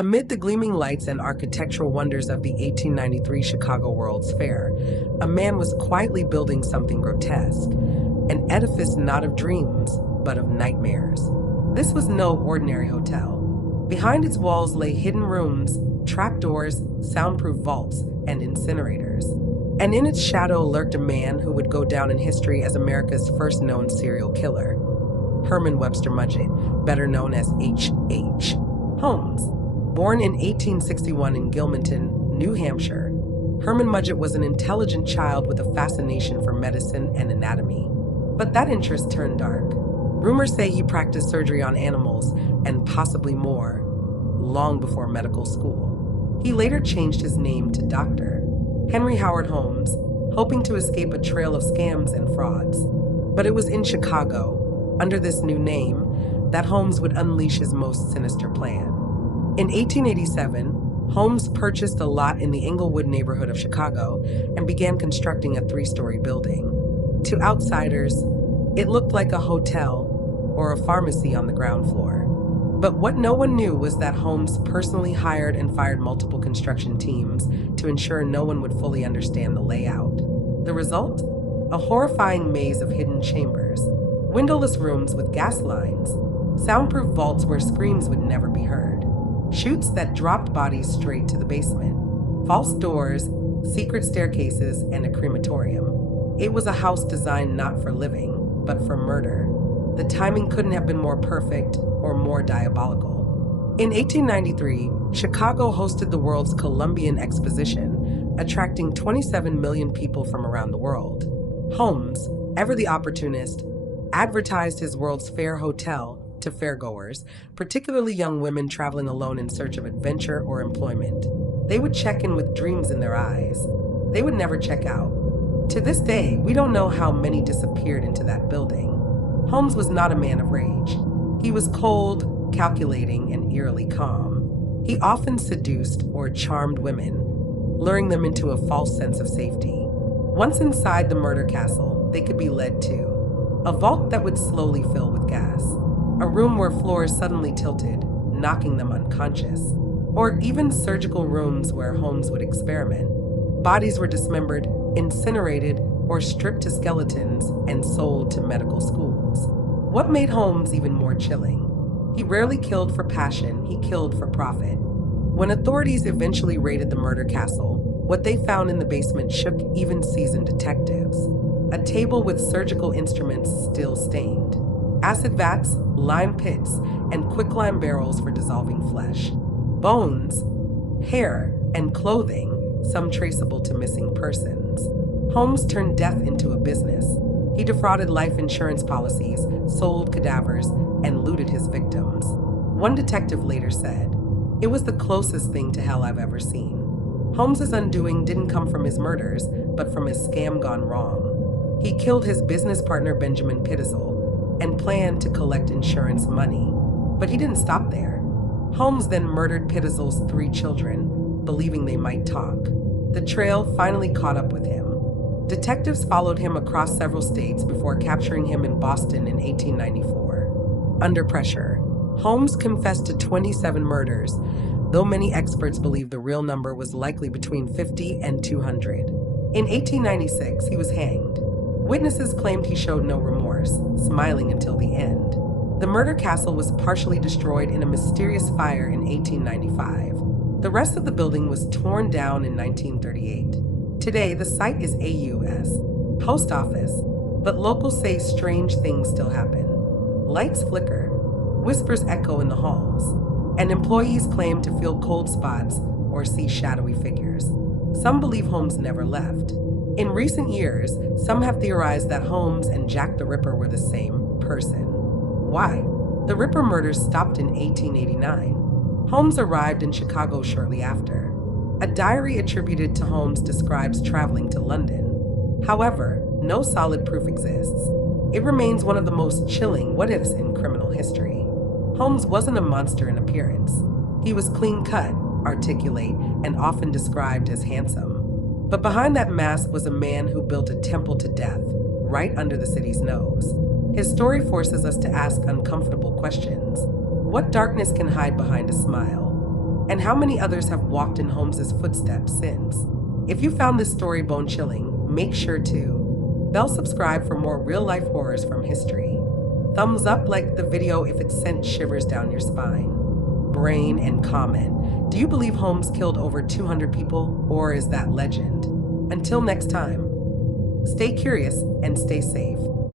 Amid the gleaming lights and architectural wonders of the 1893 Chicago World's Fair, a man was quietly building something grotesque, an edifice not of dreams, but of nightmares. This was no ordinary hotel. Behind its walls lay hidden rooms, trapdoors, soundproof vaults, and incinerators. And in its shadow lurked a man who would go down in history as America's first known serial killer, Herman Webster Mudgett, better known as H.H. Holmes. Born in 1861 in Gilmanton, New Hampshire, Herman Mudgett was an intelligent child with a fascination for medicine and anatomy. But that interest turned dark. Rumors say he practiced surgery on animals and possibly more, long before medical school. He later changed his name to Dr. Henry Howard Holmes, hoping to escape a trail of scams and frauds. But it was in Chicago, under this new name, that Holmes would unleash his most sinister plan. In 1887, Holmes purchased a lot in the Englewood neighborhood of Chicago and began constructing a 3-story building. To outsiders, it looked like a hotel or a pharmacy on the ground floor. But what no one knew was that Holmes personally hired and fired multiple construction teams to ensure no one would fully understand the layout. The result? A horrifying maze of hidden chambers, windowless rooms with gas lines, soundproof vaults where screams would never be heard, chutes that dropped bodies straight to the basement, false doors, secret staircases, and a crematorium. It was a house designed not for living, but for murder. The timing couldn't have been more perfect or more diabolical. In 1893, Chicago hosted the world's Columbian Exposition, attracting 27 million people from around the world. Holmes, ever the opportunist, advertised his World's Fair hotel to fairgoers, particularly young women traveling alone in search of adventure or employment. They would check in with dreams in their eyes. They would never check out. To this day, we don't know how many disappeared into that building. Holmes was not a man of rage. He was cold, calculating, and eerily calm. He often seduced or charmed women, luring them into a false sense of safety. Once inside the murder castle, they could be led to a vault that would slowly fill with gas, a room where floors suddenly tilted, knocking them unconscious, or even surgical rooms where Holmes would experiment. Bodies were dismembered, incinerated, or stripped to skeletons and sold to medical schools. What made Holmes even more chilling? He rarely killed for passion, he killed for profit. When authorities eventually raided the murder castle, what they found in the basement shook even seasoned detectives. A table with surgical instruments still stained, acid vats, lime pits, and quicklime barrels for dissolving flesh, bones, hair, and clothing, some traceable to missing persons. Holmes turned death into a business. He defrauded life insurance policies, sold cadavers, and looted his victims. One detective later said, "It was the closest thing to hell I've ever seen." Holmes's undoing didn't come from his murders, but from his scam gone wrong. He killed his business partner Benjamin Pitzel and planned to collect insurance money. But he didn't stop there. Holmes then murdered Pitzel's 3 children, believing they might talk. The trail finally caught up with him. Detectives followed him across several states before capturing him in Boston in 1894. Under pressure, Holmes confessed to 27 murders, though many experts believe the real number was likely between 50 and 200. In 1896, he was hanged. Witnesses claimed he showed no remorse, smiling until the end. The murder castle was partially destroyed in a mysterious fire in 1895. The rest of the building was torn down in 1938. Today, the site is AUS, post office, but locals say strange things still happen. Lights flicker, whispers echo in the halls, and employees claim to feel cold spots or see shadowy figures. Some believe Holmes never left. In recent years, some have theorized that Holmes and Jack the Ripper were the same person. Why? The Ripper murders stopped in 1889. Holmes arrived in Chicago shortly after. A diary attributed to Holmes describes traveling to London. However, no solid proof exists. It remains one of the most chilling what-ifs in criminal history. Holmes wasn't a monster in appearance. He was clean-cut, articulate, and often described as handsome. But behind that mask was a man who built a temple to death, right under the city's nose. His story forces us to ask uncomfortable questions. What darkness can hide behind a smile? And how many others have walked in Holmes's footsteps since? If you found this story bone-chilling, make sure to bell subscribe for more real-life horrors from history. Thumbs up like the video if it sent shivers down your spine. Brain, and comment. Do you believe Holmes killed over 200 people, or is that legend? Until next time, stay curious and stay safe.